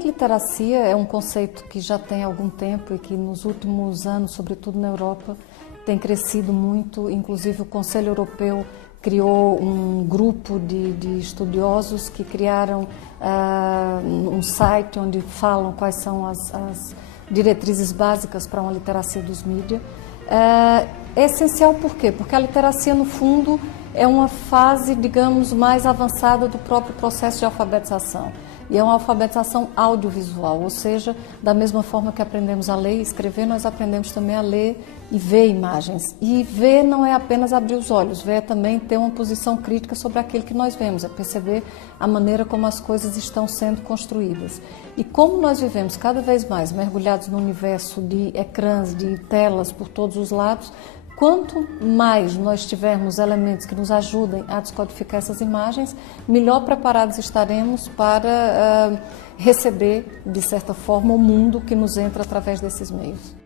de literacia é um conceito que já tem algum tempo e que nos últimos anos, sobretudo na Europa, tem crescido muito. Inclusive o Conselho Europeu criou um grupo de estudiosos que criaram um site onde falam quais são as diretrizes básicas para uma literacia dos mídias. É essencial por quê? Porque a literacia, no fundo, é uma fase, digamos, mais avançada do próprio processo de alfabetização. E é uma alfabetização audiovisual, ou seja, da mesma forma que aprendemos a ler e escrever, nós aprendemos também a ler e ver imagens. E ver não é apenas abrir os olhos, ver é também ter uma posição crítica sobre aquilo que nós vemos, é perceber a maneira como as coisas estão sendo construídas. E como nós vivemos cada vez mais mergulhados no universo de ecrãs, de telas por todos os lados, quanto mais nós tivermos elementos que nos ajudem a descodificar essas imagens, melhor preparados estaremos para receber, de certa forma, o mundo que nos entra através desses meios.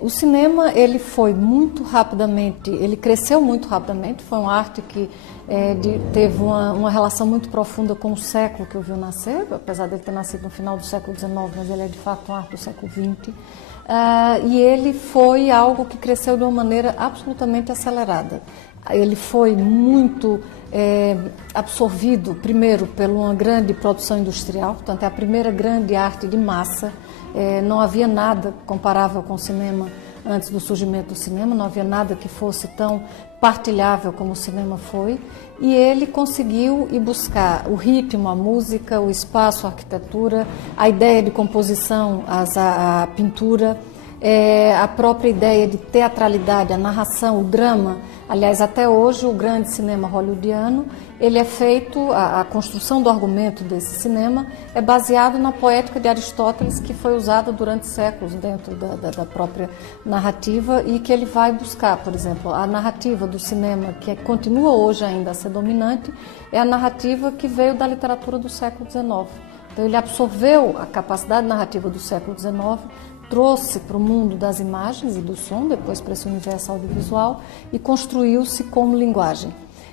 O cinema, ele foi muito rapidamente, ele cresceu muito rapidamente, foi uma arte que teve uma relação muito profunda com o século que o viu nascer, apesar dele ter nascido no final do século XIX, mas ele é de fato uma arte do século XX. E ele foi algo que cresceu de uma maneira absolutamente acelerada. Ele foi muito absorvido, primeiro, por uma grande produção industrial, portanto, é a primeira grande arte de massa. Não havia nada comparável com o cinema antes do surgimento do cinema, não havia nada que fosse tão partilhável como o cinema foi, e ele conseguiu ir buscar o ritmo, a música, o espaço, a arquitetura, a ideia de composição, a pintura, a própria ideia de teatralidade, a narração, o drama. Aliás, até hoje, o grande cinema hollywoodiano, ele é feito, a construção do argumento desse cinema é baseado na poética de Aristóteles, que foi usada durante séculos dentro da própria narrativa, e que ele vai buscar, por exemplo, a narrativa do cinema, que continua hoje ainda a ser dominante, é a narrativa que veio da literatura do século XIX. Então, ele absorveu a capacidade narrativa do século XIX, trouxe para o mundo das imagens e do som, depois para esse universo audiovisual, e construiu-se como linguagem.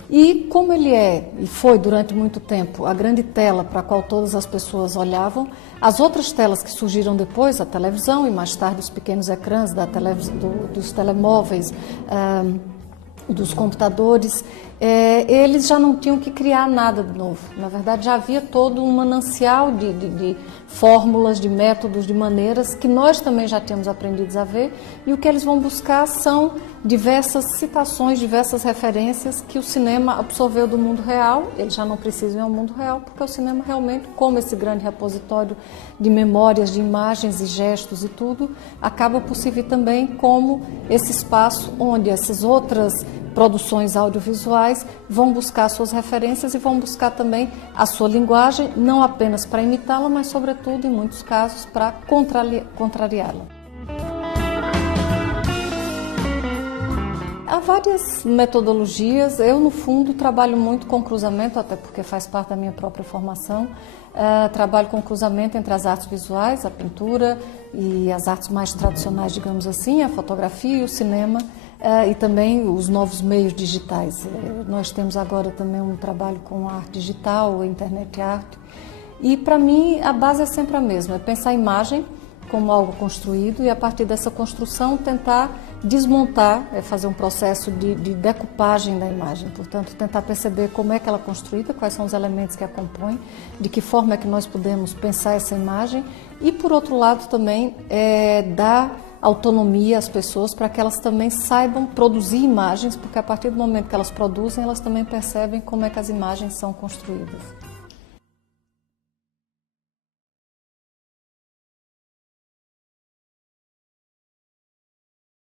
E como ele e foi durante muito tempo a grande tela para a qual todas as pessoas olhavam, as outras telas que surgiram depois, a televisão e mais tarde os pequenos ecrãs dos telemóveis, dos computadores, eles já não tinham que criar nada de novo. Na verdade, já havia todo um manancial de fórmulas, de métodos, de maneiras que nós também já tínhamos aprendido a ver, e o que eles vão buscar são diversas citações, diversas referências que o cinema absorveu do mundo real. Eles já não precisam ir ao mundo real, porque o cinema realmente, como esse grande repositório de memórias, de imagens e gestos e tudo, acaba por servir também como esse espaço onde essas outras produções audiovisuais vão buscar suas referências e vão buscar também a sua linguagem, não apenas para imitá-la, mas sobretudo, em muitos casos, para contrariá-la. Há várias metodologias. Eu, no fundo, trabalho muito com cruzamento, até porque faz parte da minha própria formação. Trabalho com cruzamento entre as artes visuais, a pintura e as artes mais tradicionais, digamos assim, a fotografia e o cinema, e também os novos meios digitais. Nós temos agora também um trabalho com a arte digital, a internet arte. E, para mim, a base é sempre a mesma, é pensar a imagem como algo construído e, a partir dessa construção, tentar desmontar, fazer um processo de decupagem da imagem. Portanto, tentar perceber como é que ela é construída, quais são os elementos que a compõem, de que forma é que nós podemos pensar essa imagem e, por outro lado, também dar autonomia às pessoas para que elas também saibam produzir imagens, porque a partir do momento que elas produzem, elas também percebem como é que as imagens são construídas.